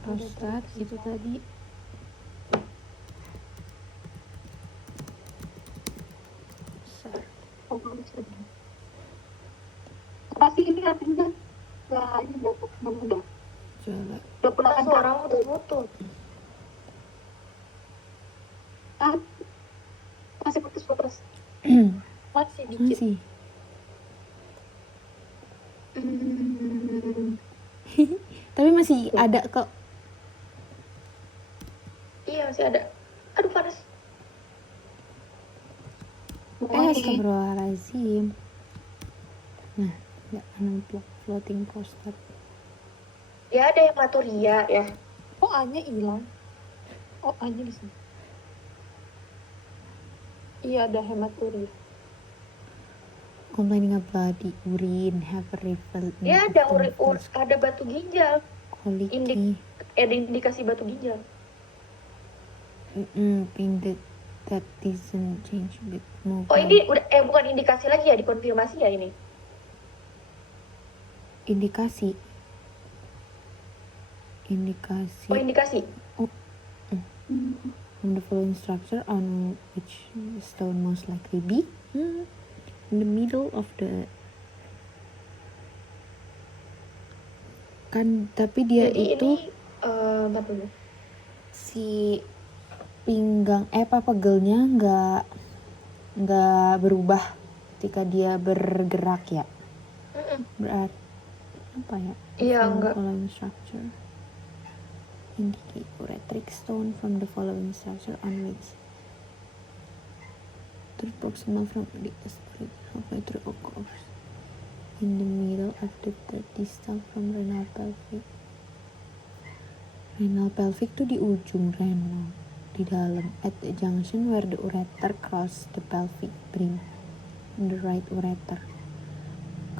prostat itu tadi. Besar. Pasti ini artinya ini udah Coba. 28 Suara putus-putus. Masih putus-putus. Masih dikit. Masih. Tapi masih ada kok. Iya masih ada. Aduh panas. Astagfirullahaladzim. Nah, nggak unplug floating prostat. Ya ada hematuria ya. Oh, A-nya hilang. Oh, A-nya di sini. Iya, ada hematuria. Complaining of bloody urine, have a refill. Ya ada ada batu ginjal. Colicky. Ada indikasi batu ginjal. Being that doesn't change with movement. Oh ini udah bukan indikasi lagi ya, dikonfirmasi ya ini. Indikasi. Oh indikasi. From the following structure on which stone most likely be in the middle of the kan, tapi dia jadi itu ini, si pinggang pegelnya nggak berubah ketika dia bergerak ya. Berarti apa ya? Iya enggak. Following structure indicate ureteric stone from the following structure on which third proximal from the halfway through occurs in the middle of the third distal from renal pelvic. Renal pelvic tuh di ujung renal, di dalam, at the junction where the ureter cross the pelvic brim, in the right ureter.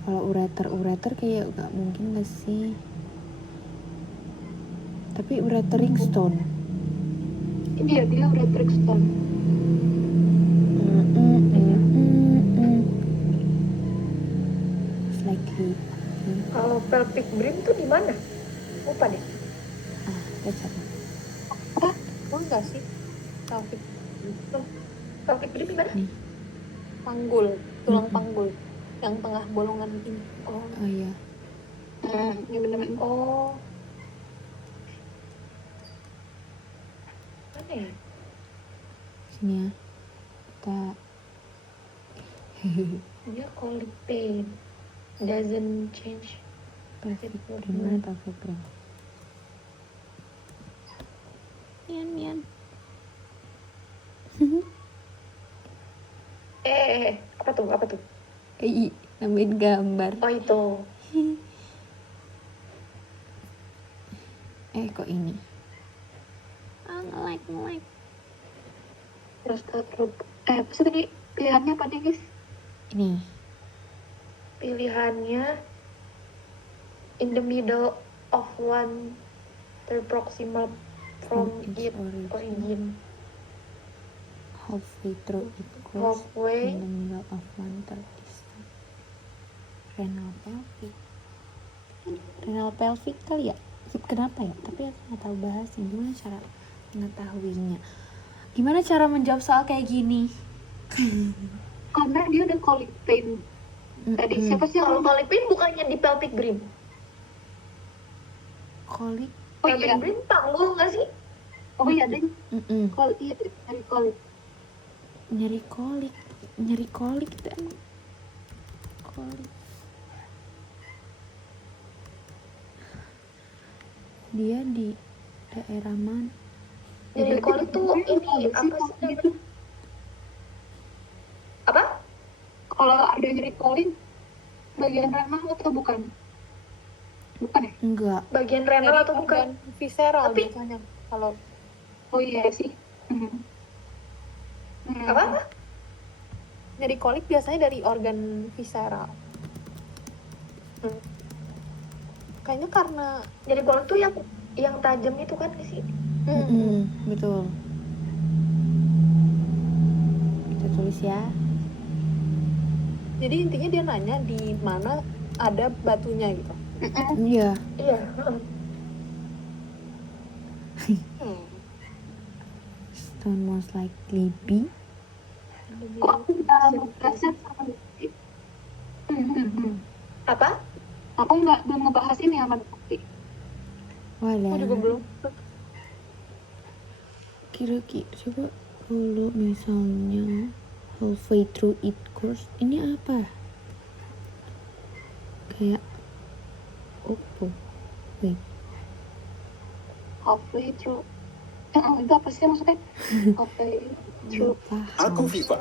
Kalau ureter kayak gak mungkin gak sih? Tapi ureteric stone. Ini ya, dia ureteric stone. It's likely. Kalau pelvic brim tuh di mana? Lupa deh. That's it. Oh, enggak sih? Pelvic brim di mana? Nih. Panggul, tulang panggul. Yang tengah bolongan ini. Oh iya. Ini bener-bener. Oh. Mana ya? Sini ya. Kita Dia colic pain doesn't change. pelvic brim, mana pelvic brim? Mian. Apa tuh? Nambahin gambar. Oh itu. Kok ini? Nge-like. Prostat apa sih tadi pilihannya apa nih guys? Ini. Pilihannya in the middle of one third proximal from its origin. Halfway through it goes Halfway. in the middle of one third distal. Renal pelvic kali ya? Kenapa ya? Tapi aku nggak tahu bahasnya. Gimana cara mengetahuinya? Gimana cara menjawab soal kayak gini? Karena dia udah colic pain. Tadi siapa sih Kalau yang colic pain bukannya di pelvic brim? Kolik? Oh Pelvic iya. brim panggul nggak sih? Oh iya deh. Nyeri kolik itu emang kolik. Dia di daerah mana? Jadi kolik tuh ini apa sih namanya? Apa? Kalau ada nyeri kolik bagian renal atau bukan? Bukan ya? Enggak. Bagian renal Dari atau bukan? organ visceral Tapi- biasanya. Kalau Oh iya sih. Apa? nyeri kolik biasanya dari organ visceral. Kayaknya karena Jadi kolik tuh yang tajam itu kan sih? Betul. Kita tulis ya. jadi intinya dia nanya di mana ada batunya gitu. Iya. Iya. Stone most likely be. Kok aku nggak ngebahasnya sama bukti? Apa? Aku belum ngebahas ini sama bukti. Walah. Aku juga belum. Kira-kira coba kalau misalnya halfway through it course ini apa? Kayak Oppo. Wait. Halfway through. Itu apa sih maksudnya? Halfway through. Aku Viva.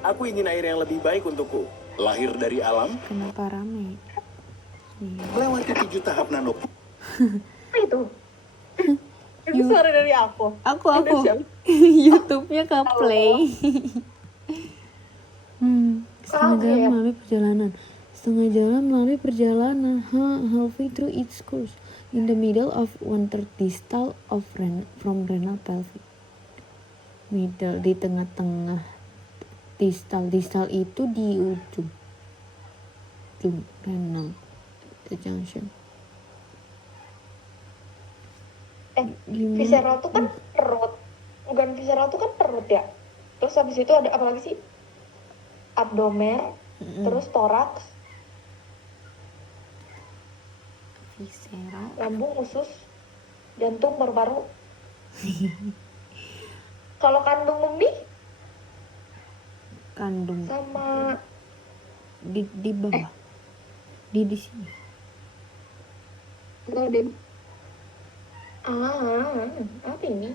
Aku ingin air yang lebih baik untukku. Lahir dari alam, Kenapa rame? Nih. melewati 7 tahap nano. Apa itu? Itu suara dari aku. Aku Ada siapa? YouTube-nya ke play. Setengah Oke. jalan melalui perjalanan. Setengah jalan melalui perjalanan. Halfway through its course. In the middle of one-third distal of from renal pelvic. Middle, di tengah-tengah. Distal itu di ujung renal, the junction. Gimana? Visceral tuh kan perut. Bukan visceral tuh kan perut ya. Terus habis itu ada apa lagi sih? Abdomen, terus toraks, Visceral. lambung, usus, jantung, paru-paru. Kalau kandung nih Kandung sama di bawah. Di sini. Enggak deh. apa ini?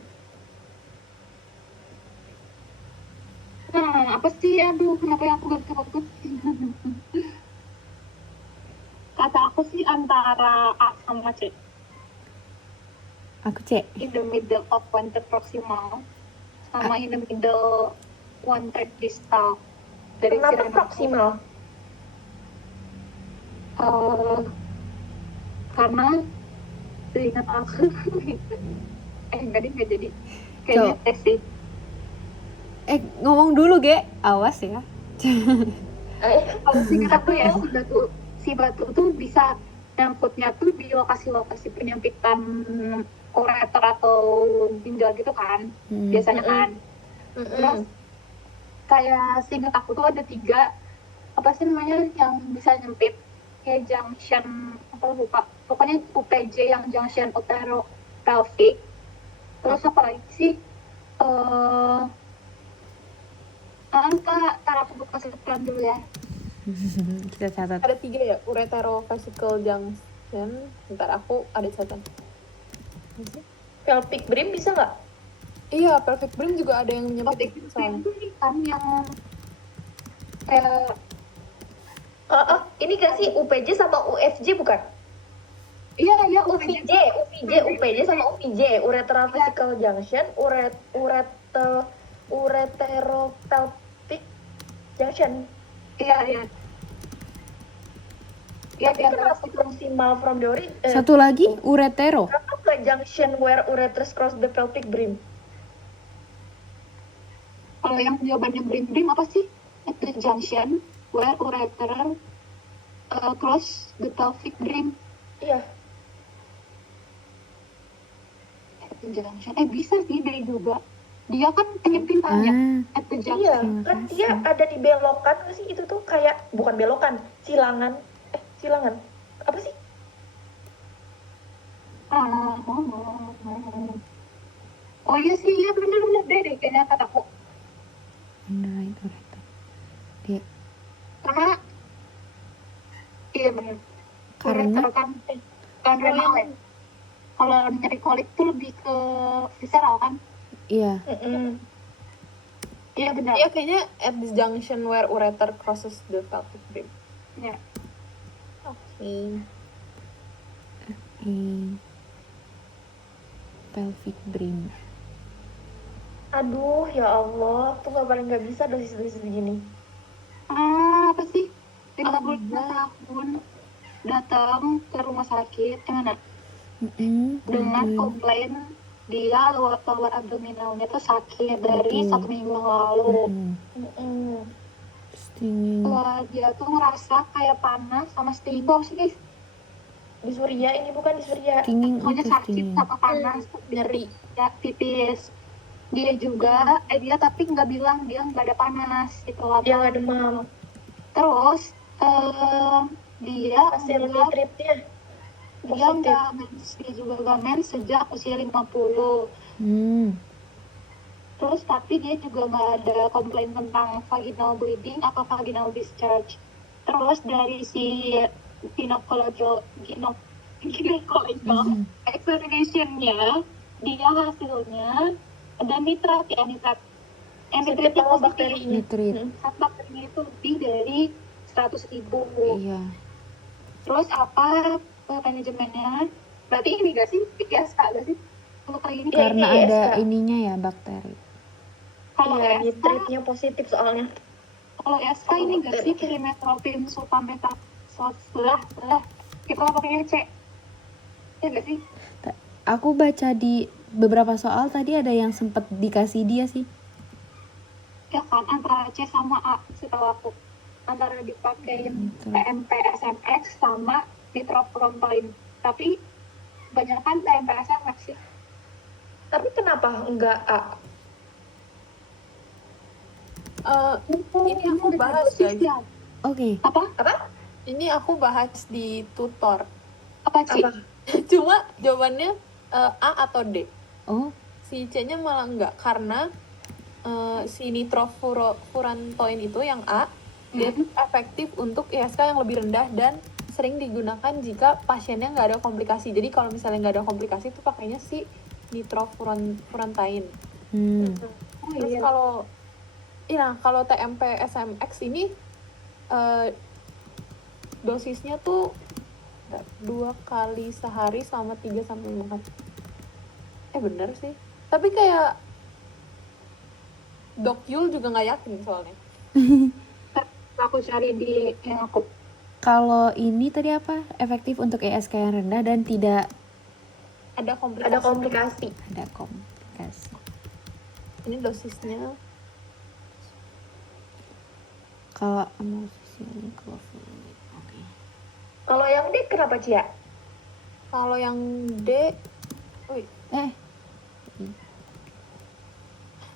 Apa sih? Aduh, kenapa yang aku gak fokus? Kata aku sih antara A sama C. Aku cek. In the middle of one-third proximal sama in the middle one-third distal. Dari Kenapa sirena. proksimal? Karena seingat aku enggak jadi kayaknya Coba. tes sih. Ngomong dulu, Ge. Awas ya. Kalau seingat aku ya si batu tuh bisa nyangkutnya tuh di lokasi-lokasi penyempitan ureter atau ginjal gitu kan biasanya kan. Terus kayak seingat aku tuh ada 3 apa sih namanya yang bisa nyempit kayak junction apa lupa pokoknya UPJ yang junction uteropelvic. Terus apa lagi sih Ntar aku buka setelan dulu ya. Kita catat. Ada 3 ya, ureterovesical junction. Ntar aku ada catatan. Pelvic brim bisa nggak? Iya, pelvic brim juga ada yang Pelvic nyempit. brim Soalnya. itu kan yang Ini kan sih UPJ sama UFJ bukan? iya UPJ sama UPJ, ureteral vesical junction, ureteropelvic junction. iya Tapi kenapa proximal from the Satu lagi uretero. kenapa nggak junction where ureters cross the pelvic brim? kalau yang jawabannya brim apa sih? At the junction where ureter cross the pelvic brim. Iya. At the junction bisa sih dia juga, dia kan penyempitannya at the junction. Iya, Terima kan kasih. dia ada di belokan nggak sih? Itu tuh kayak bukan belokan, silangan. Apa sih? Oh iya sih, iya bener deh kayaknya kataku. Right ureter. Dia Karena iya bener. Karena? Ureter kan renal ya. Kalau nyeri kolik tuh lebih ke visceral kan? iya. Iya benar. Iya, kayaknya at this junction where ureter crosses the pelvic brim. Iya. Oke. Pelvic brim. Aduh, ya Allah, tuh paling nggak bisa dosis-dosis begini. Apa sih? 55 tahun datang ke rumah sakit dengan komplain dia lower abdominalnya tuh sakit dari 1 minggu yang lalu. Stinging. Dia tuh ngerasa kayak panas sama stinging sih guys. Di Surya, ini bukan di Surya. Stinging, Pokoknya oke, sakit stinging. sama panas, Nyeri. ya pipis. Dia juga, dia tapi nggak bilang dia nggak ada panas gitu loh. Dia nggak demam. Terus dia Hasil nggak tripnya dia positif. nggak mens, dia juga nggak mens sejak usia 50. Terus tapi dia juga nggak ada komplain tentang vaginal bleeding atau vaginal discharge. Terus dari si gynecological examination-nya, dia hasilnya ada nitrat ya, nitrat. Positif sama bakterinya. Nitrit. Bakterinya itu lebih dari 100.000. Iya. Terus apa manajemennya? Berarti ini gak sih? ISK gak sih? Kalau kayak ini Karena ini ada ISK. ininya ya, bakteri. kalau Iya, ISK, nitritnya positif soalnya. kalau ISK ini gak sih perimetropin sulfametazole itu apa pakai C? Ya gak sih? Aku baca di beberapa soal tadi ada yang sempat dikasih dia sih. Ya kan antara C sama A setahu aku. Antara dipakein TMP SMX sama nitrofurantoin. Tapi banyak kan TMP SMX sih. Tapi kenapa enggak A? Ini aku bahas guys. Oke. Apa? Ini aku bahas di tutor. Apa sih? Apa? Cuma jawabannya A atau D. Oh, Si C-nya malah enggak karena si nitrofurantoin itu yang A dia tuh efektif untuk ISK yang lebih rendah dan sering digunakan jika pasiennya nggak ada komplikasi. Jadi kalau misalnya nggak ada komplikasi itu pakainya si nitrofurantoin. Terus kalau TMP SMX ini dosisnya tuh 2 kali sehari selama 3 sampai 5 hari. Bener sih. Tapi kayak Dok Yul juga nggak yakin soalnya. Aku cari di yang aku. kalau ini tadi apa? Efektif untuk ESK yang rendah dan tidak Ada komplikasi. Ada komplikasi. ada komplikasi. Ini dosisnya. Kalau amoxicillin cloverleaf, oke. Kalau yang D kenapa, Cia? Kalau yang D,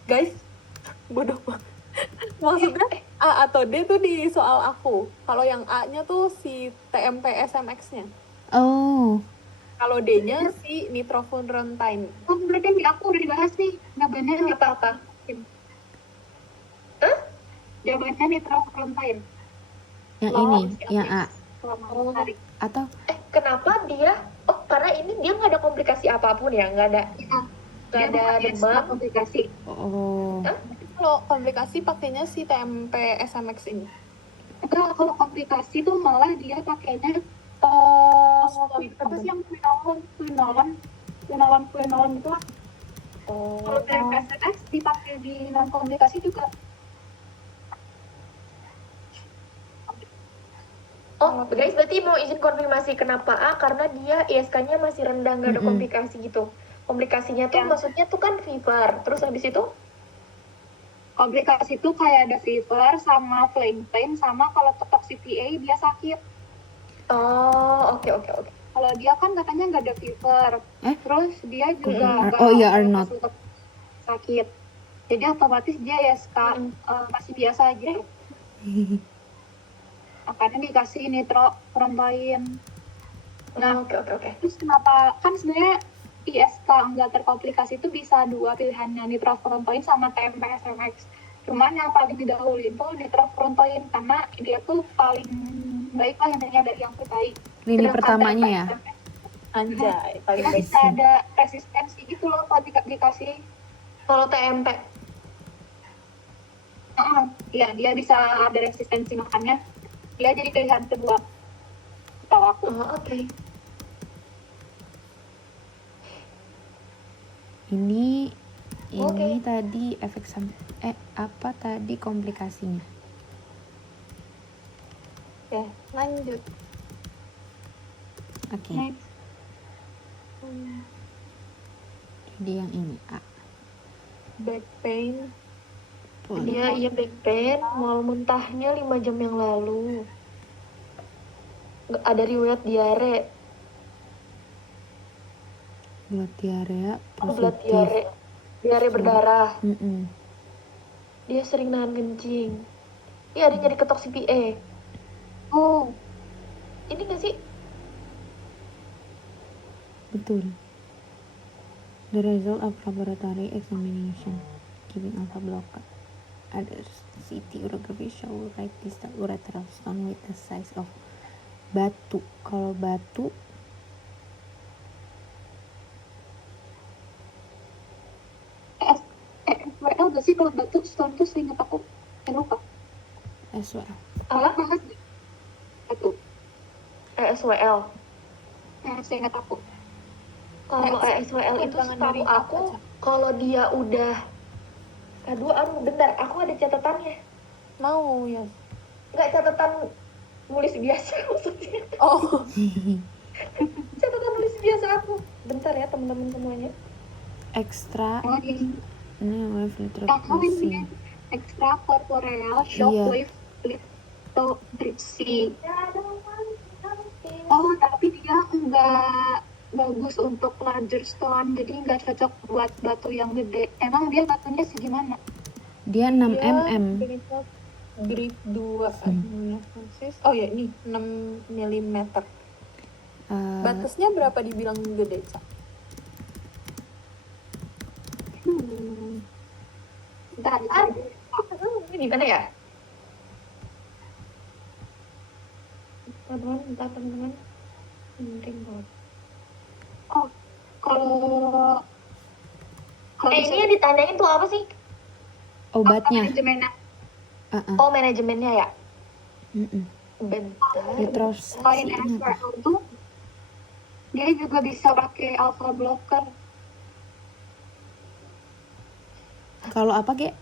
guys, bodoh banget. Maksudnya A atau D tuh di soal aku. Kalau yang A-nya tuh si TMP SMX-nya. Oh, Kalau D-nya si nitrofurantoin. Oh, berarti di aku udah dibahas nih. Jawabannya Apa-apa? Jawabannya nitrofurantoin. yang Low ini, CLS yang A selama Oh. hari. atau Kenapa dia? Oh, karena ini dia nggak ada komplikasi apapun ya, nggak ada Dia ada bukan ISK demam. komplikasi. oh, Kalau komplikasi pakainya si TMP SMX ini. Enggak, kalau komplikasi tuh malah dia pakainya apa sih yang quinolon itu lah. Kalau PSNX dipakai di non komplikasi juga. Oh, guys, berarti mau izin konfirmasi kenapa A? Karena dia ISK-nya masih rendah, nggak ada komplikasi gitu. Komplikasinya tuh maksudnya tuh kan fever. Terus habis itu? Komplikasi tuh kayak ada fever sama flame pain sama kalau ketok CPA dia sakit. Oh, oke. Kalau dia kan katanya nggak ada fever. Terus dia juga nggak are not sakit. Jadi otomatis dia ISK masih biasa aja. Makanya dikasih nitrofurantoin. Nah, Oke. terus kenapa kan sebenarnya ISK nggak terkomplikasi itu bisa dua pilihannya, nitrofurantoin sama TMP SMX. Cuman yang paling didahuluin tuh nitrofurantoin karena dia tuh paling baik lah intinya dari yang terbaik. lini Sedangkan pertamanya TMP ya. Anjay, paling dia baik. bisa ada resistensi gitu loh kalau dikasih. Kalau TMP? Iya, dia bisa ada resistensi, makanya dia jadi pilihan kedua. Tahu aku. Oh, oke. Ini Oke. tadi efek apa tadi komplikasinya? Oke, lanjut. Oke. Next. Jadi yang ini A. Back pain. Dia back pain, mual muntahnya 5 jam yang lalu. Nggak ada riwayat diare. blood diarrhea Oh, blood positif. diare berdarah. Iya. Dia sering nahan kencing. Iya, dia nyari ketok CPA. Oh, Ini nggak sih? Betul. The result of laboratory examination giving alpha blocker. Other CT urography show right distal ureteral stone with the size of batu. Kalau batu SWL gak sih kalau batu stone tuh seingat aku lupa. SWL. Salah banget deh. Batu. ESWL. Seingat aku. Kalau ESWL itu Pandangan setahu dari aku, apa, Ca? kalau dia udah... Aduh, bentar. Aku ada catatannya. Mau ya. Nggak catatan nulis biasa maksudnya. Oh, Catatan nulis biasa aku. Bentar ya teman-teman semuanya. Extra Oh, ini wave yang lithotripsy. ini extracorporeal shock Iya. wave lithotripsy. Oh, tapi dia nggak bagus untuk larger stone, jadi nggak cocok buat batu yang gede. Emang dia batunya segimana? Dia 6 mm. grade 2 adenosis. Oh ya, ini 6 mm. Batasnya berapa dibilang gede, Ca? Bentar, Ini di mana ya? Teman-teman. Penting banget. oh, kalau Ini yang ditanyain tuh apa sih? Obatnya. manajemennya Oh, manajemennya ya? Bentar. Lithotripsy selain ini apa? SWL tuh dia juga bisa pakai alpha blocker. Kalau apa, Ge?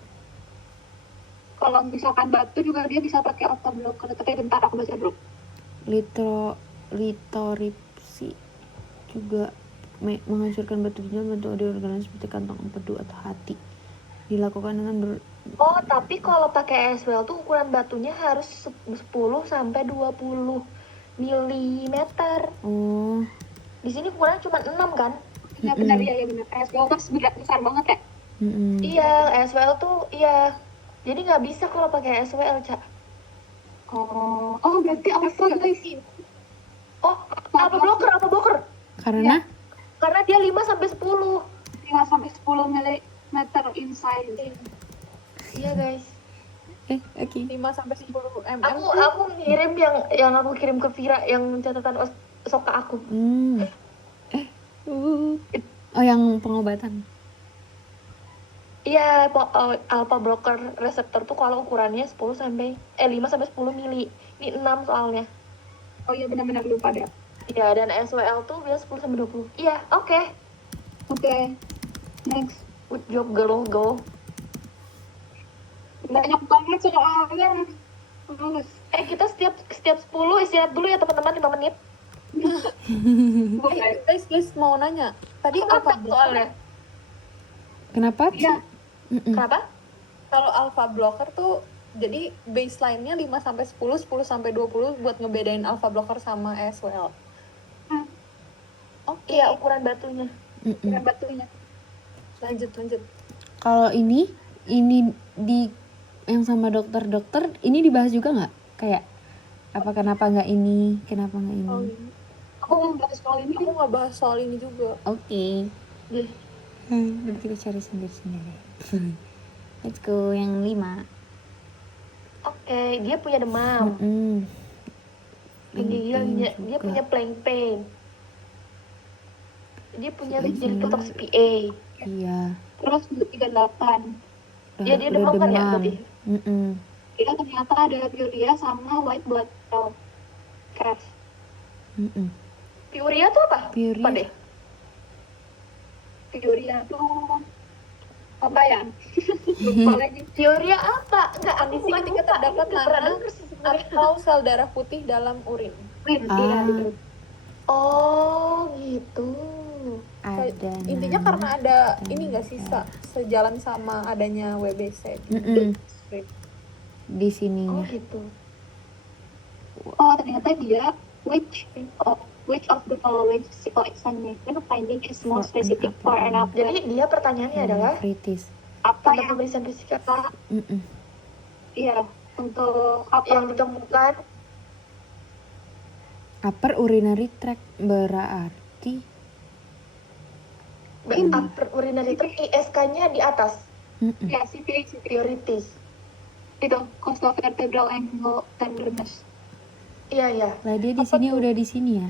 Kalau misalkan batu juga dia bisa pakai alpha blocker. Tapi bentar aku baca dulu. Lithotripsy juga menghancurkan batu ginjal, bentuk organ seperti kantong empedu atau hati. Dilakukan dengan Oh, tapi kalau pakai ESWL tuh ukuran batunya harus 10 sampai 20 mm. Oh, Di sini ukurannya cuma 6 kan? Ya benar, ya benar. SWL kan besar banget ya. Iya, ESWL tuh iya. Jadi nggak bisa kalau pakai ESWL, Cak. Oh, berarti alpha guys. Oh, apa blocker? karena Karena dia 5 sampai 10. 5 sampai 10 mm in size. Iya, guys. Oke. 5 sampai 10 mm. Aku ngirim yang aku kirim ke Vira yang catatan Soka aku. Oh, yang pengobatan. Iya, alpha blocker reseptor tuh kalau ukurannya 5 sampai 10 mili. Ini 6 soalnya. Oh iya, benar-benar lupa deh. Iya, dan SWL tuh biasa 10 sampai 20. Iya, oke. Oke. Next. Good job, girl, go. Banyak banget soalnya. Terus. Kita setiap 10 istirahat dulu ya teman-teman 5 menit. Guys, mau nanya. Tadi Apa alpha blocker, soalnya? Kenapa? Iya. Kenapa? kalau alpha blocker tuh jadi baseline-nya 5 sampai 10, 10 sampai 20 buat ngebedain alpha blocker sama ESWL. Oke, Iya, ukuran batunya. Yang batunya. lanjut. Kalau ini di yang sama dokter ini dibahas juga nggak? Kayak apa, kenapa nggak ini, kenapa nggak ini? Oh, Aku mau bahas soal ini. aku nggak bahas soal ini juga. Oke. Deh. Nanti kita cari sendiri. Let's go yang 5. Oke, dia punya demam. Dia punya plain pain. Dia punya jadi ketok CPA. Iya. Terus 38. Dia demam kan ya berarti? Dia ternyata ada piuria sama white blood cell. Crash. Piuria tuh apa? Piuria. Apa deh? Piuria tuh apa ya? Lupa lagi. Piuria apa? Enggak, aku Kondisi bukan ketika lupa. terdapat Ini pernah nanah denger sih sebenarnya. atau sel darah putih dalam urin. Iya, betul. Oh, gitu. Ada. Intinya karena ada ini nggak sih sejalan sama adanya WBC. Di sini. Oh, gitu. Oh, ternyata dia which of which of the following physical examination finding is more For an specific for an upper upper? Jadi dia pertanyaannya adalah Nephritis. Apa tentang yang pemeriksaan fisika iya untuk apa yang ditemukan Upper urinary tract berarti upper urinary tract ISK-nya di atas ya CVA priorities. itu costovertebral angle tenderness. Iya. lah dia di Apa sini tuh? udah di sini ya.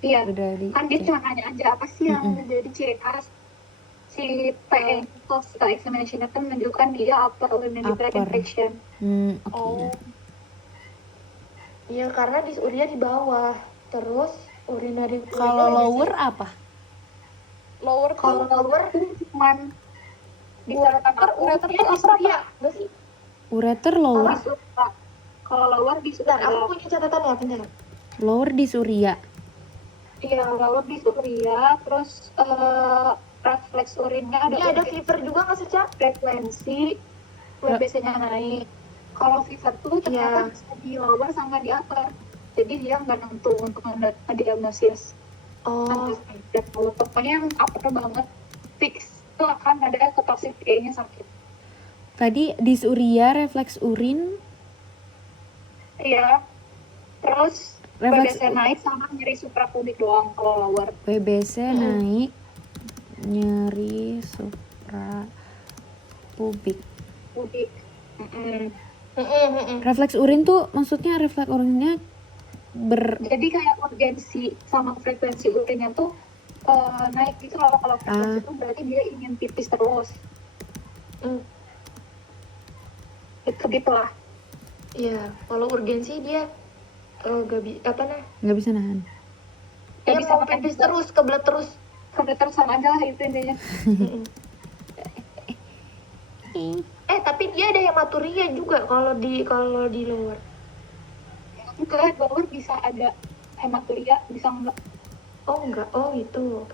Iya, Udah di kan dia cuma nanya aja apa sih yang menjadi ciri khas si PN physical examination itu menunjukkan dia upper urinary tract Upper. infection. Oke. Oh, Iya, karena dia di bawah. Terus urinary kalau tract-nya lower apa? Lower Kalau tuh lower itu cuman di catatan aku ureter dia tuh di upper Surya. apa? Nggak sih? Ureter Di lower, Surya. Kalau lower di Bentar, aku Surya. punya catatannya, bentar. lower di Surya. Iya, lower di Surya. Terus refleks urinnya Dia ada urgen fever juga nggak sih, Cak? frekuensi WBC-nya naik. Kalau fever tuh ternyata bisa di lower sama di upper. Jadi dia nggak nentu untuk mendiagnosis. Oh, Dan kalau pokoknya yang upper banget fix itu akan ada ketoksik-nya sakit. Tadi di Surya refleks urin, Iya. Terus refleks WBC naik sama nyeri suprapubik doang kalau lower. WBC naik, nyeri supra pubik. Pubik. Refleks urin tuh maksudnya refleks urinnya Jadi kayak urgensi sama frekuensi urinnya tuh naik gitu loh. Kalau frekuensi itu berarti dia ingin pipis terus. Itu gitulah. iya. Kalau urgensi dia nggak bisa nahan. Dia bisa mau makan pipis juga. terus, kebelet terus. Kebetulan terus sama aja lah itu intinya. Tapi dia ada hematuria juga kalau di lower. Ke lower bisa ada hematuria, bisa enggak. Oh enggak, oh itu.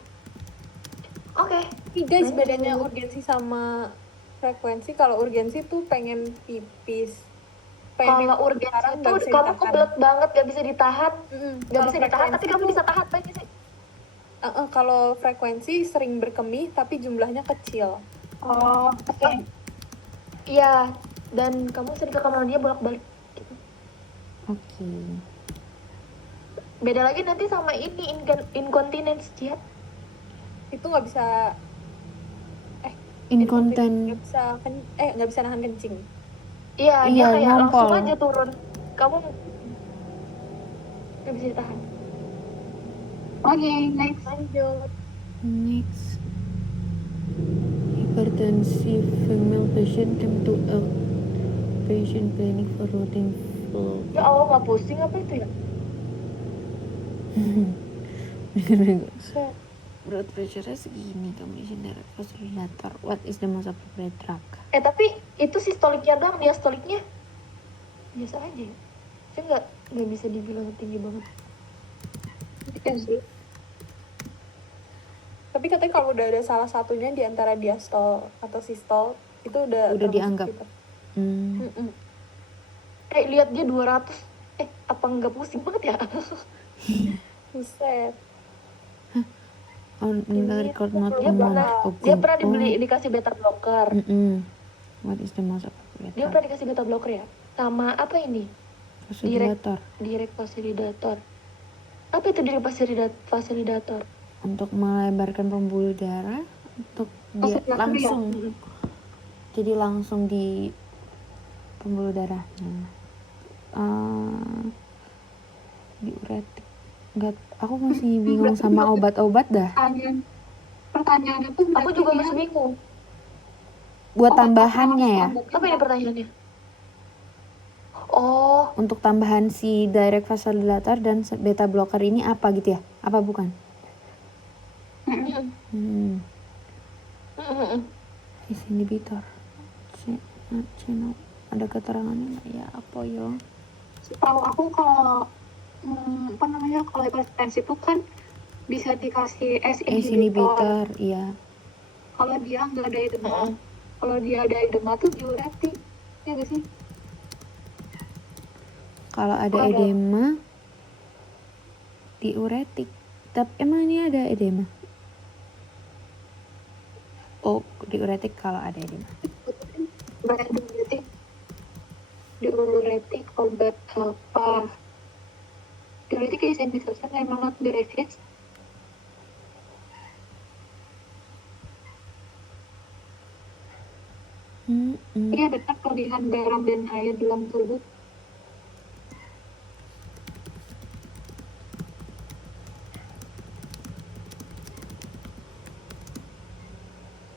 Oke. Nih guys, bedanya urgensi sama frekuensi. Kalau urgensi tuh pengen pipis. Kalau urgensi sekarang itu nggak bisa kamu ditahan. kebelet banget, gak bisa ditahan. Gak Kalau bisa ditahan, tapi frekuensi kamu tuh- bisa tahan aja sih. Kalau frekuensi sering berkemih tapi jumlahnya kecil. Oh, oke. Iya, dan kamu sering ke kamar dia bolak-balik. Oke. Beda lagi nanti sama ini incontinence dia. Itu nggak bisa Inkonten. nggak bisa nahan kencing. Iya, dia Iya, kayak langsung ngompol. aja turun. Kamu gak bisa ditahan. Oke, next. Lanjut. Next. Hypertensive female patient come to a patient clinic for routine flow. Ya Allah, gak pusing apa itu ya? Blood pressure-nya segini, condition direct vasodilator. What is the most appropriate drug? Tapi itu sistoliknya doang, diastoliknya biasa aja ya. Saya nggak bisa dibilang tinggi banget. Iya sih. Tapi katanya kalau udah ada salah satunya di antara diastol atau sistol itu udah termasuk dianggap. gitu. Lihat dia 200. Apa nggak pusing banget ya? Buset. On mental record not Dia pernah dikasih beta blocker. What is the most appropriate Dia drug? pernah dikasih beta blocker ya? Sama apa ini? Vasodilator. Direct vasodilator. Apa itu direct vasodilator? Untuk melebarkan pembuluh darah, untuk dia Vasodilator langsung. ya? Jadi langsung di pembuluh darahnya. Diuretik. Enggak, aku masih bingung sama obat-obat dah. Pertanyaannya tuh Aku berarti juga dia masih bingung. Buat tambahannya ya. Apa ini pertanyaannya? Oh, Untuk tambahan si direct vasodilator dan beta blocker ini apa gitu ya? Apa bukan? ACE inhibitor. Channel. Ada keterangannya nggak ya? Apa ya? Setahu aku kalau kalau hipertensi itu kan bisa dikasih ACE ACE inhibitor. inhibitor, iya. Kalau dia nggak ada edema, kalau dia ada edema tuh diuretik, ya gak sih? Kalau ada Ada. edema, diuretik. Tapi emang ini ada edema? Oh, diuretik kalau ada edema. Diuretik obat apa? Diuretik is indication memang not diuresis. Iya benar, kelebihan garam dan air dalam tubuh.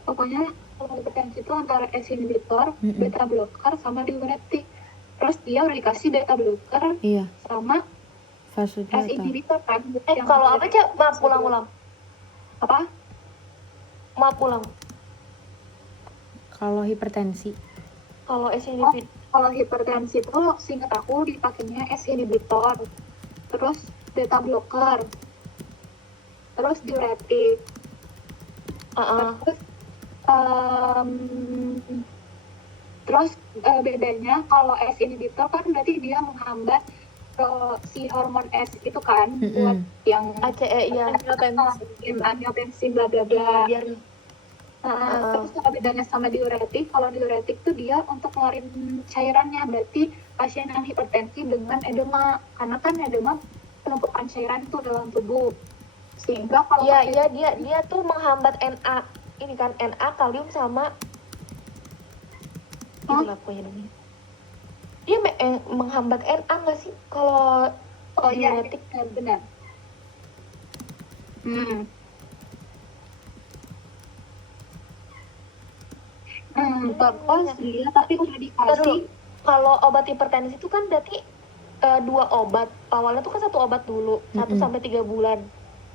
Pokoknya kalau hipertensi itu antara ACE inhibitor, beta blocker, sama diuretik. Terus dia udah dikasih beta blocker Iya, sama ACE vasodilator. inhibitor kan. Yang Kalau apa Cak? Maaf, ulang. Apa? Maaf, ulang. Kalau hipertensi. Kalau ACE inhibitor. Kalau hipertensi itu seingat aku dipakainya ACE inhibitor, terus beta blocker, terus diuretik. Terus bedanya kalau ACE inhibitor kan berarti dia menghambat si hormon S itu kan buat yang ACE ya. angiotensin bla bla bla. Biar Terus kalau bedanya sama diuretik, kalau diuretik tuh dia untuk ngeluarin cairannya, berarti pasien yang hipertensi dengan edema, karena kan edema penumpukan cairan itu dalam tubuh, sehingga kalau iya dia tuh menghambat Na. Ini kan Na, kalium sama itulah pokoknya namanya. Dia menghambat Na nggak sih kalau diuretik? Benar. Terus dia tapi udah dikasih. Kalau obat hipertensi itu kan berarti 2 obat. Awalnya tuh kan 1 obat dulu, 1 sampai 3 bulan.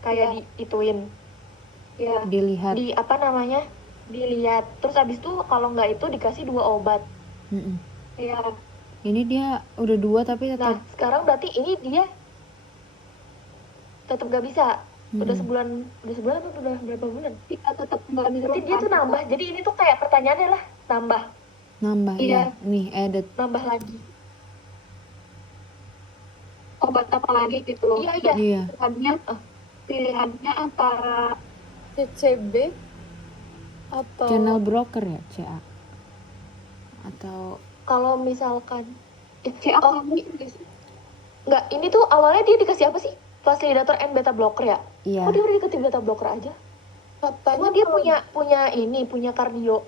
Kayak diituin. Ya. Dilihat. Di apa namanya? Dilihat. Terus abis itu kalau nggak itu dikasih 2 obat. Iya. Ini dia udah 2 tapi tetap. Nah, sekarang berarti ini dia tetap nggak bisa. Udah sebulan atau udah berapa bulan? Kita tetap nggak bisa. Berarti dia tuh nambah. Jadi ini tuh kayak pertanyaannya lah nambah Iya. Nih added. nambah lagi. Obat apa lagi gitu loh. Iya. Pilihannya antara CCB atau Channel broker ya, CA. Atau Kalau misalkan CA nggak, ini tuh awalnya dia dikasih apa sih? Vasodilator and beta blocker ya? iya. Oh, dia udah dikasih beta blocker aja. Cuma dia punya kardio.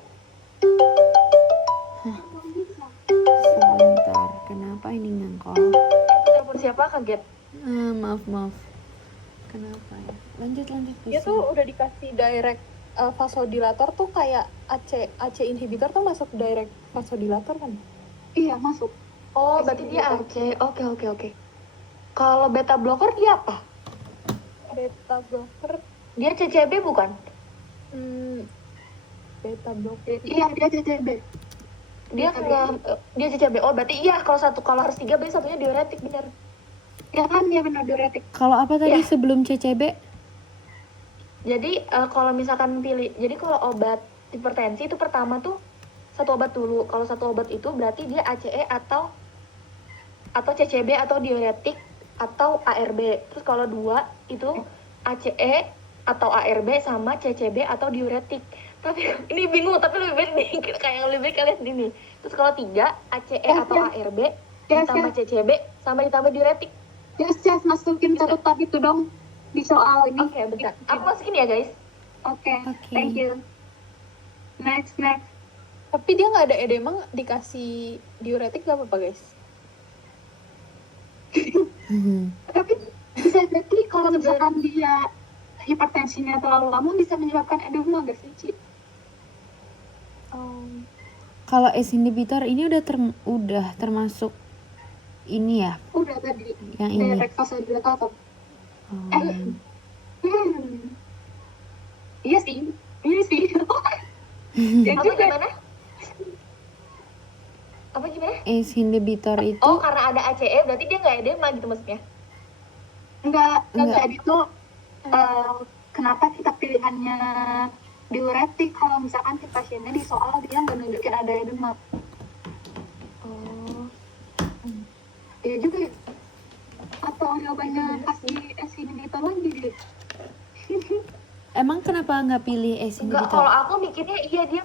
Sebentar, kenapa ini ngangkol? Telepon siapa? Kaget. Maaf. Kenapa ya? Lanjut dia please. tuh udah dikasih direct vasodilator tuh kayak AC inhibitor tuh masuk direct vasodilator kan? Iya masuk. Oh, berarti dia AC. Oke. Kalau beta blocker dia apa? Beta blocker, Dia CCB bukan? beta blocker. Iya dia CCB. Dia CCB. Oh, berarti iya kalau harus 3 berarti satunya diuretik, benar. Ya kan dia benar diuretik. Kalau apa tadi Iya. sebelum CCB? Jadi kalau misalkan jadi kalau obat hipertensi itu pertama tuh 1 obat dulu. Kalau 1 obat itu berarti dia ACE atau CCB atau diuretik atau ARB. Terus kalau 2 itu ACE atau ARB sama CCB atau diuretik. Tapi ini bingung, tapi lebih baik nih kayak lebih baik kalian ini. Terus kalau 3 ACE atau ARB ditambah CCB sama ditambah diuretik. Yes, masukin satu tab itu dong di soal ini. Oke, bentar. Aku masukin ya, guys. Oke. Thank you. Next. Tapi dia nggak ada edema, dikasih diuretik gak apa-apa guys? Tapi bisa jadi kalau misalkan dia hipertensinya terlalu lama bisa menyebabkan edema nggak sih, Ci? Kalau ACE inhibitor ini udah termasuk ini ya? Udah tadi. Yang ini. Direct vasodilator. Oh. Iya sih. Ya Apa juga. gimana? Apa gimana? ACE inhibitor itu Oh, karena ada ACE berarti dia nggak edema gitu maksudnya? Enggak. Enggak. Jadi tuh kenapa kita pilihannya diuretik kalau misalkan si pasiennya di soal dia nggak nunjukin ada edema. Oh. Iya juga ya. Atau kalau jawabannya kasih S inhibitor lagi deh. Emang kenapa nggak pilih S Enggak, inhibitor? kalau aku mikirnya iya dia.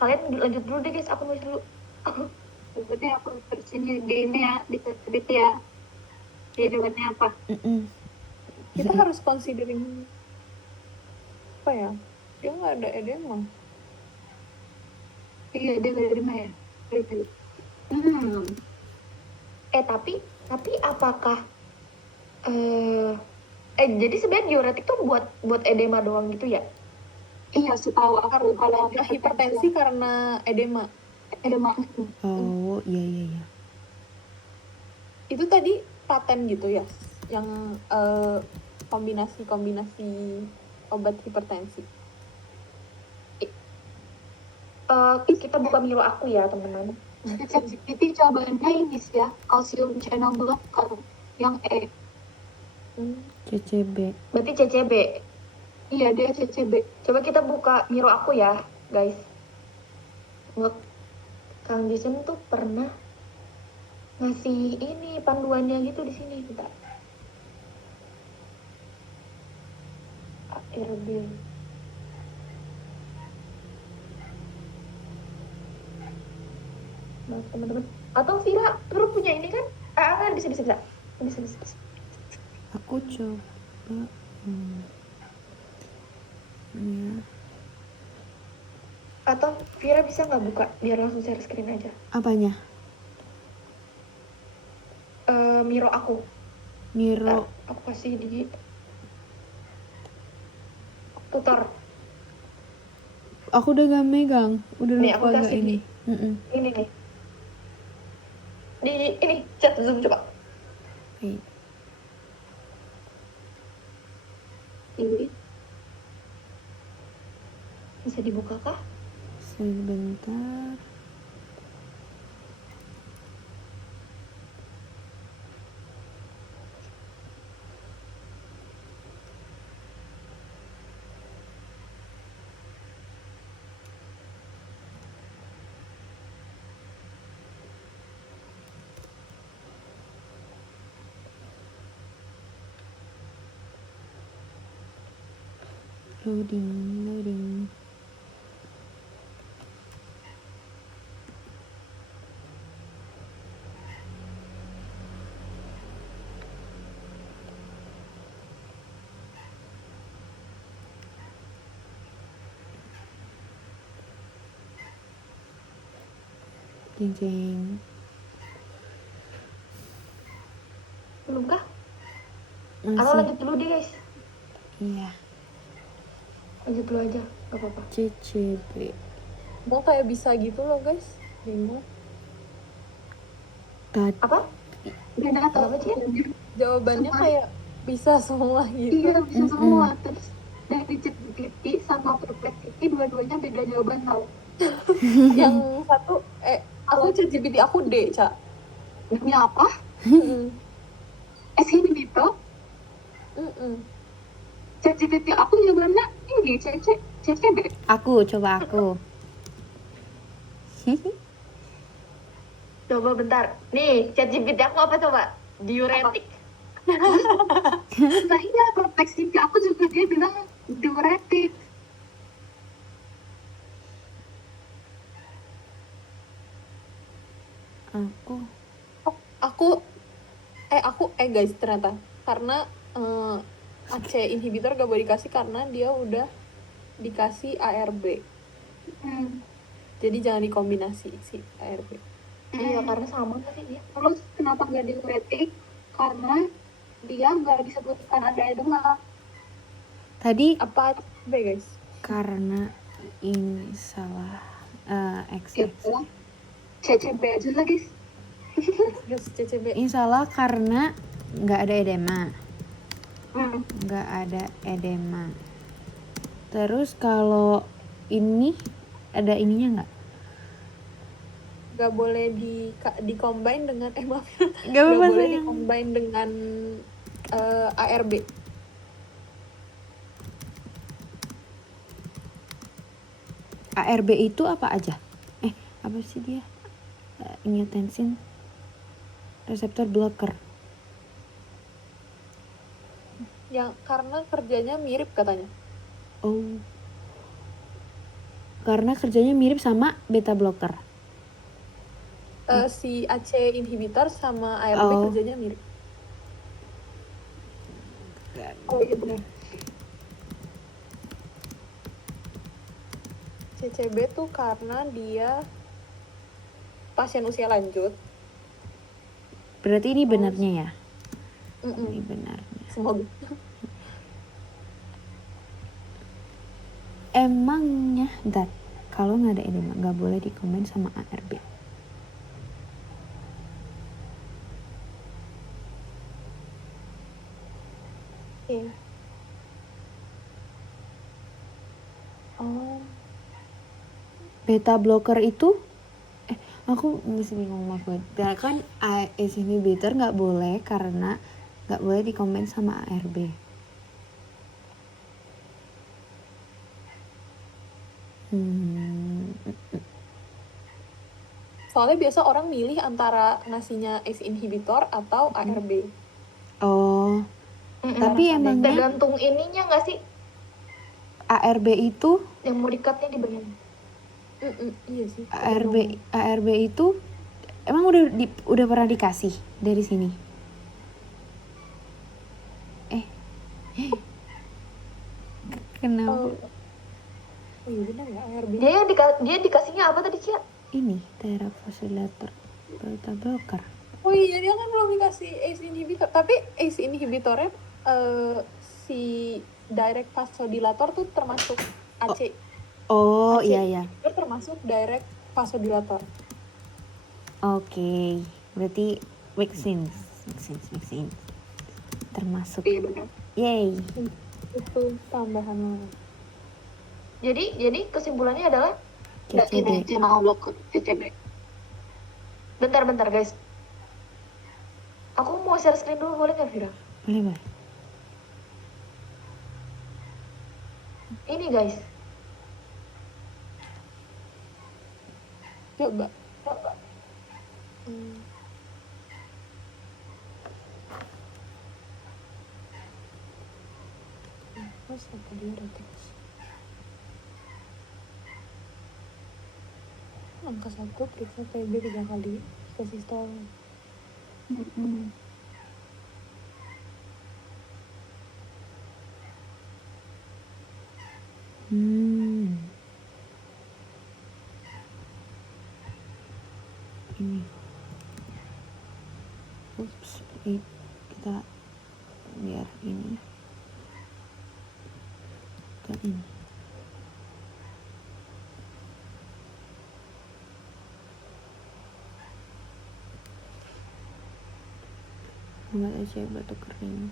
Kalian lanjut dulu deh guys, aku nulis dulu. Berarti aku terusinnya di ini ya, di ChatGPT ya. Dia jawabannya apa? Kita harus considering apa ya? Dia nggak ada edema. Iya, dia gak terima ya. Tapi apakah jadi sebenarnya diuretik tuh buat edema doang gitu ya? Iya, setahu aku kalau Karena hipertensi karena edema. edema. Oh iya. Itu tadi paten gitu ya, yang kombinasi obat hipertensi. Kita buka Miro aku ya teman-teman. ChatGPT jawabannya ini sih ya, kalsium channel blocker yang E. CCB. Berarti CCB. Iya, dia CCB. Coba kita buka Miro aku ya guys. Nggak, Kang Jason tuh pernah ngasih ini panduannya gitu di sini. Bentar. ARB. Nah, teman-teman. Atau Vira, Vira punya ini kan? Bisa. Bisa. Aku coba. Ya. Atau Vira bisa nggak buka biar langsung share screen aja. Apanya? Miro aku. Miro. Aku kasih di tutor. Aku udah gak megang. Udah Nih, lupa aku gak kasih ini. Ini nih. Di ini chat Zoom coba. Wait. Ini. Bisa dibuka kah? Sebentar. Loading. Jeng. Belum kah? Atau Masih. lanjut dulu deh guys. Iya. Lanjut dulu aja, gak apa-apa. CCB. Mau kayak bisa gitu loh guys. Bingung. Tadi. Apa? Beda atau Apa, Cin? Jawabannya Semua. kayak bisa semua gitu. Iya, bisa semua. Terus dari ChatGPT sama Perplexity dua-duanya beda jawaban tau. Yang satu aku ChatGPT aku D, Cak. Demi apa? Mm-mm. S inhibitor. Mm-mm. ChatGPT aku jawabannya ini CCB. Coba aku. Coba bentar. Nih, ChatGPT aku apa coba? Diuretik. Nah iya, Perplexity aku juga dia bilang diuretik. Aku guys ternyata karena AC inhibitor gak boleh dikasih karena dia udah dikasih ARB. Jadi jangan dikombinasi si ARB. Iya, karena sama tadi dia. Terus kenapa nggak diuretik? Karena dia nggak disebutkan ada edema. Tadi Apa B guys? karena ini salah Ya, CCB aja lah guys. Guys CCB. ini salah karena nggak ada edema. Hmm. Nggak ada edema. Terus kalau ini ada ininya nggak? Gak boleh di-combine dengan maaf. Nggak Gak apa-apa boleh sayang. di-combine dengan ARB. ARB itu apa aja? Apa sih dia? angiotensin reseptor blocker. Yang karena kerjanya mirip katanya. Oh, karena kerjanya mirip sama beta blocker. Si AC inhibitor sama ARB Oh. kerjanya mirip. Oh iya benar. CCB tuh karena dia pasien usia lanjut. Berarti ini benarnya ya? Mm-mm. Ini benarnya. Semoga. Emangnya, bentar, kalau nggak ada edema nggak boleh dikomen sama ARB. Oke. Oh, Beta blocker itu, aku masih bingung mas gue. Kan ACE inhibitor nggak boleh karena nggak boleh dikomen sama ARB. soalnya biasa orang milih antara ngasihnya ACE inhibitor atau ARB. Oh, Mm-mm. tapi emangnya tergantung ininya nggak sih ARB itu yang mau dikatnya di bagian Iya sih. ARB itu emang udah pernah dikasih dari sini? Kenapa? Oh iya benar ya ARB. dia dikasihnya apa tadi Cia? Ini terafosilator beta blocker. Oh iya dia kan belum dikasih ACE inhibitor. Tapi ACE inhibitornya si direct vasodilator tuh termasuk AC. Oh AC. iya. Dia termasuk direct vasodilator. Oke, berarti vaccine termasuk. Iya benar. Yay. Itu tambahan. Jadi kesimpulannya adalah Nggak CCB. ini channel blocker CCB. bentar guys. Aku mau share screen dulu boleh nggak Vira? Boleh. Ini guys. Coba. Terus apa diuretik? Angka 1 periksa TB 3 kali ke sistol. Ini. Ups, kita biar ini. Dan ini. Obat aja batuk kering.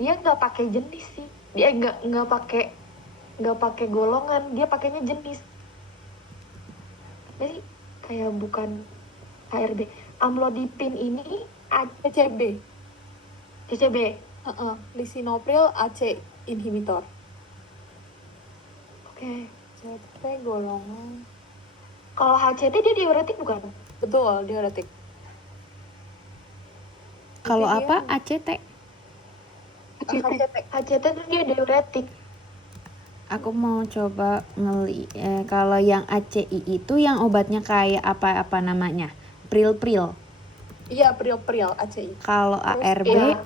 Dia nggak pakai jenis sih. Dia nggak pakai golongan. Dia pakainya jenis. Jadi kayak bukan ARB. Amlodipin ini CCB. CCB. Lisinopril AC inhibitor. Oke. CCB golongan. Kalau HCT dia diuretik bukan? Betul, diuretik. Kalau Tapi apa? dia- ACT. HCT itu dia diuretik. Aku mau coba kalau yang ACI itu yang obatnya kayak apa namanya? Pril. Iya, pril ACI. Kalau ARB Iya.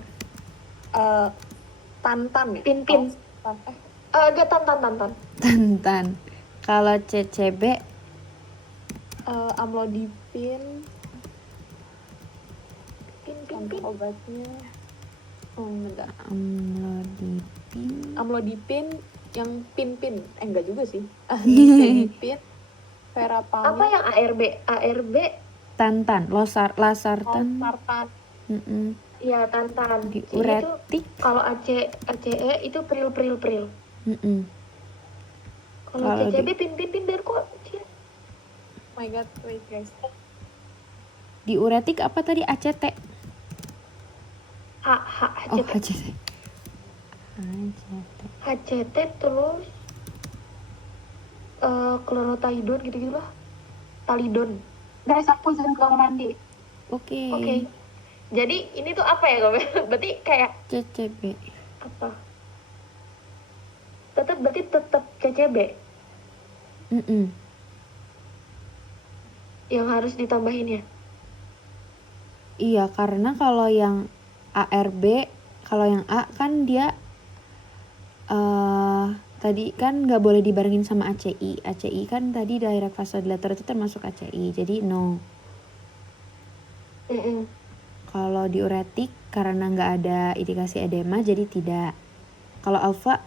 Tantan ya? Pin. Agak tantan. Tantan. Kalau CCB Amlodipin. Pin. Obatnya. Bentar. amlodipin. Amlodipin yang pin. Enggak juga sih. Nifedipin, verapamil, Apa yang ARB? Tantan, lasartan. losartan. Iya tantan. Itu Diuretik. kalau ACE itu pril. Mm-mm. Kalau Kalau CCB pin biar kok. Oh my god, wait guys. Diuretik apa tadi? ACT. Oh, HCT. ACT. HCT terus chlorothalidon gitu lah. Talidon. Dari sapu dan kamar mandi. Oke. Oke. Jadi ini tuh apa ya Kak? Berarti kayak CCB. apa? Berarti tetap CCB Mm-mm. yang harus ditambahin ya. Iya, karena kalau yang ARB, kalau yang A kan dia tadi kan nggak boleh dibarengin sama ACI. ACI kan tadi direct vasodilator itu termasuk ACI, jadi no. Mm-mm. Kalau diuretik karena nggak ada indikasi edema, jadi tidak. Kalau alpha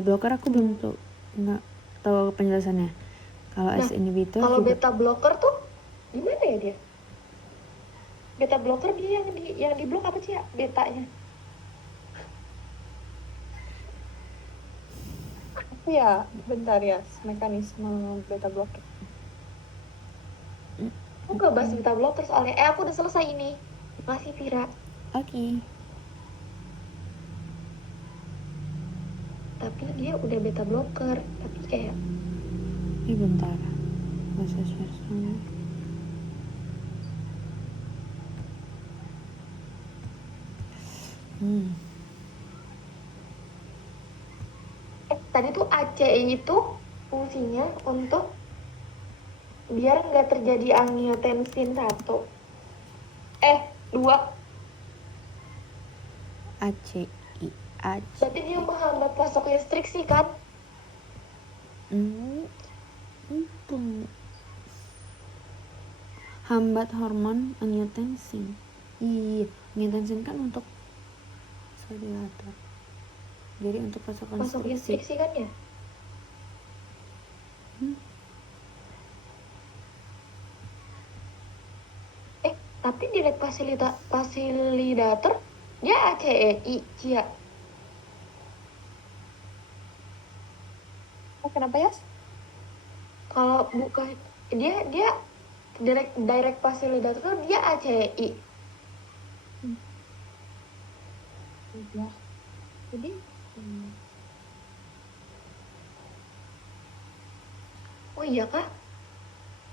blocker aku belum tuh nggak tahu penjelasannya. Kalau Nah, ACE inhibitor kalau juga beta blocker tuh gimana ya dia? Beta blocker dia yang di blok apa sih ya betanya? Tapi ya bentar ya, mekanisme beta blocker. Aku nggak bahas beta blocker soalnya. Aku udah selesai ini. Makasih Vira. Oke. Tapi dia udah beta blocker. Tapi kayak Ini bentar. Bahasa share sama. tadi tuh ACE itu fungsinya untuk biar nggak terjadi angiotensin 2. ACI. Berarti dia menghambat pasok listrik sih kan? Itu hambat hormon angiotensin. Iya, angiotensin kan untuk vasodilator. Jadi untuk Pasok vasokonstriksi. listrik sih kan ya? Tapi direct fasilidator dia ACEI Cia. Kenapa ya? Kalau bukan dia direct fasilidator dia ACEI. Iya. Jadi Oh iya kah?